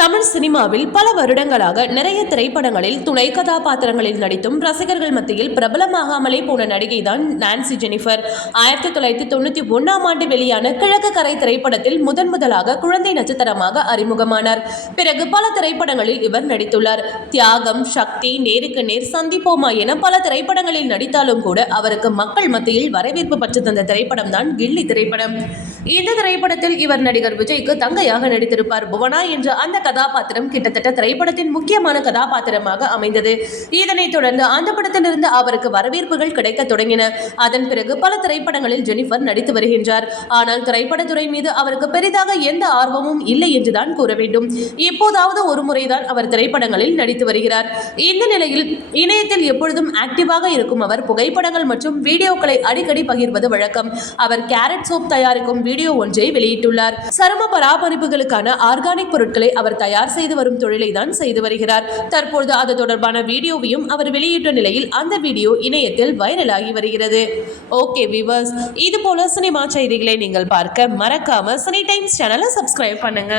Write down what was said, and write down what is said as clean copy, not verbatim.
தமிழ் சினிமாவில் பல வருடங்களாக நிறைய திரைப்படங்களில் துணை கதாபாத்திரங்களில் நடித்தும் ரசிகர்கள் மத்தியில் பிரபலமாகாமலே போன நடிகை தான் நான்சி ஜெனிஃபர். 1991 ஆண்டு வெளியான கிழக்கு கரை திரைப்படத்தில் முதலாக குழந்தை நட்சத்திரமாக அறிமுகமானார். பிறகு பல திரைப்படங்களில் இவர் நடித்துள்ளார். தியாகம், சக்தி, நேருக்கு நேர், சந்திப்போமா என பல திரைப்படங்களில் நடித்தாலும் கூட அவருக்கு மக்கள் மத்தியில் வரவேற்பு பெற்று தந்த திரைப்படம் தான் கில்லி திரைப்படம். இந்த திரைப்படத்தில் இவர் நடிகர் விஜய்க்கு தங்கையாக நடித்திருப்பார். புவனா என்ற அந்த கதாபாத்திரம் கிட்டத்தட்ட திரைப்படத்தின் முக்கியமான கதாபாத்திரமாக அமைந்தது. இதனைத் தொடர்ந்து அந்த படத்திலிருந்து அவருக்கு வரவேற்புகள் கிடைக்க தொடங்கின. அதன் பிறகு பல திரைப்படங்களில் ஜெனிஃபர் நடித்து வருகின்றார். ஆனால் திரைப்படத்துறை மீது அவருக்கு பெரிதாக எந்த ஆர்வமும் இல்லை என்றுதான் கூற வேண்டும். இப்போதாவது ஒரு முறைதான் அவர் திரைப்படங்களில் நடித்து வருகிறார். இந்த நிலையில் இணையத்தில் எப்பொழுதும் ஆக்டிவாக இருக்கும் அவர் புகைப்படங்கள் மற்றும் வீடியோக்களை அடிக்கடி பகிர்வது வழக்கம். அவர் கேரட் சோப் தயாரிக்கும் வீடியோ ஒன்றை வெளியிட்டுள்ளார். சரும பராமரிப்புகளுக்கான ஆர்கானிக் பொருட்களை அவர் தயார் செய்து வரும் தொழிலை தான் செய்து வருகிறார். தற்போது அது தொடர்பான வீடியோவையும் அவர் வெளியிட்ட நிலையில் அந்த வீடியோ இணையத்தில் வைரலாகி வருகிறது. ஓகே வியூவர்ஸ், இது போல சினிமா செய்திகளை நீங்கள் பார்க்க மறக்காம சினி டைம்ஸ் சேனலை சப்ஸ்கிரைப் பண்ணுங்க.